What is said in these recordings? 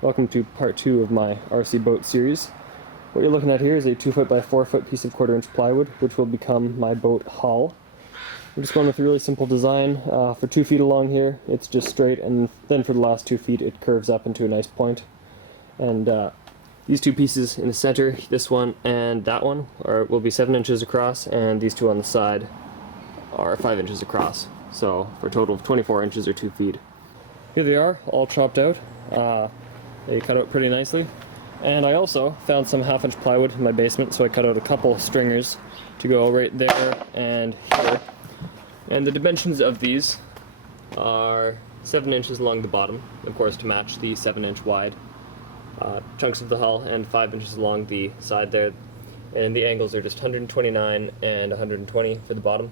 Welcome to part 2 of my RC boat series. What you're looking at here is a 2 foot by 4 foot piece of 1/4 inch plywood, which will become my boat hull. I'm just going with a really simple design. For 2 feet along here, it's just straight, and then for the last 2 feet, it curves up into a nice point. And these two pieces in the center, this one and that one, will be 7 inches across, and these two on the side are 5 inches across. So for a total of 24 inches or 2 feet. Here they are, all chopped out. They cut out pretty nicely. And I also found some 1/2 inch plywood in my basement, so I cut out a couple stringers to go right there and here. And the dimensions of these are 7 inches along the bottom, of course to match the 7-inch wide chunks of the hull, and 5 inches along the side there. And the angles are just 129 and 120 for the bottom.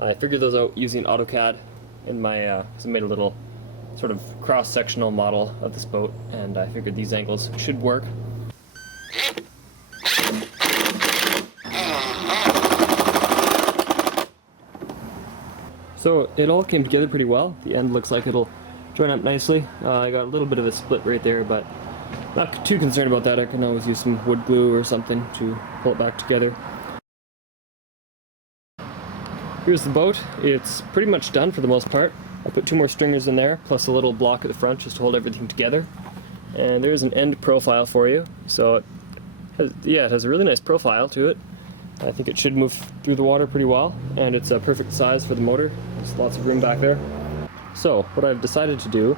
I figured those out using AutoCAD in my, so I made a little sort of cross-sectional model of this boat, and I figured these angles should work. So it all came together pretty well. The end looks like it'll join up nicely. I got a little bit of a split right there, but not too concerned about that. I can always use some wood glue or something to pull it back together. Here's the boat. It's pretty much done for the most part. I put 2 more stringers in there, plus a little block at the front just to hold everything together. And there's an end profile for you. So it has a really nice profile to it. I think it should move through the water pretty well, and it's a perfect size for the motor. There's lots of room back there. So what I've decided to do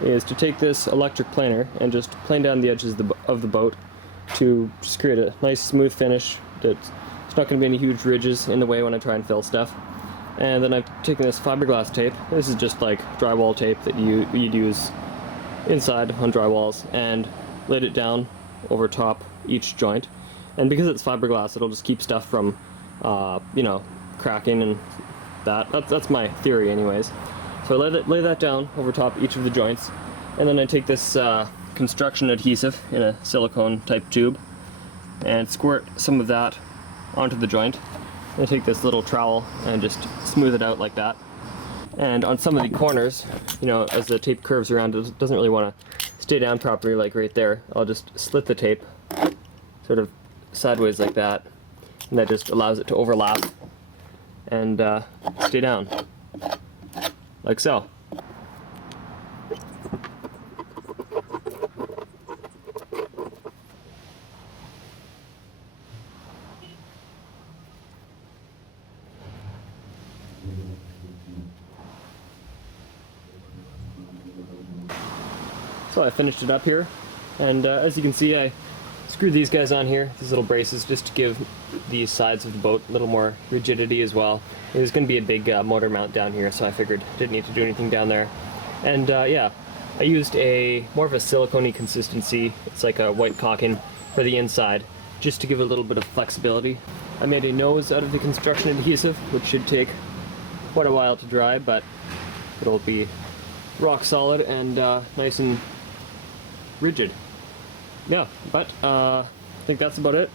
is to take this electric planer and just plane down the edges of the boat to just create a nice smooth finish. There's not going to be any huge ridges in the way when I try and fill stuff. And then I've taken this fiberglass tape. This is just like drywall tape that you'd use inside on drywalls, and laid it down over top each joint. And because it's fiberglass, it'll just keep stuff from, cracking and that. That's my theory anyways. So I lay that down over top each of the joints, and then I take this construction adhesive in a silicone type tube and squirt some of that onto the joint. I take this little trowel and just smooth it out like that. And on some of the corners, as the tape curves around, it doesn't really want to stay down properly, like right there. I'll just slit the tape sort of sideways like that, and that just allows it to overlap and stay down, like so. So I finished it up here, and as you can see, I screwed these guys on here, these little braces, just to give the sides of the boat a little more rigidity as well. There's going to be a big motor mount down here, so I figured didn't need to do anything down there. And I used more of a silicone-y consistency. It's like a white caulking for the inside, just to give it a little bit of flexibility. I made a nose out of the construction adhesive, which should take quite a while to dry, but it'll be rock solid and nice and rigid. Yeah, but I think that's about it.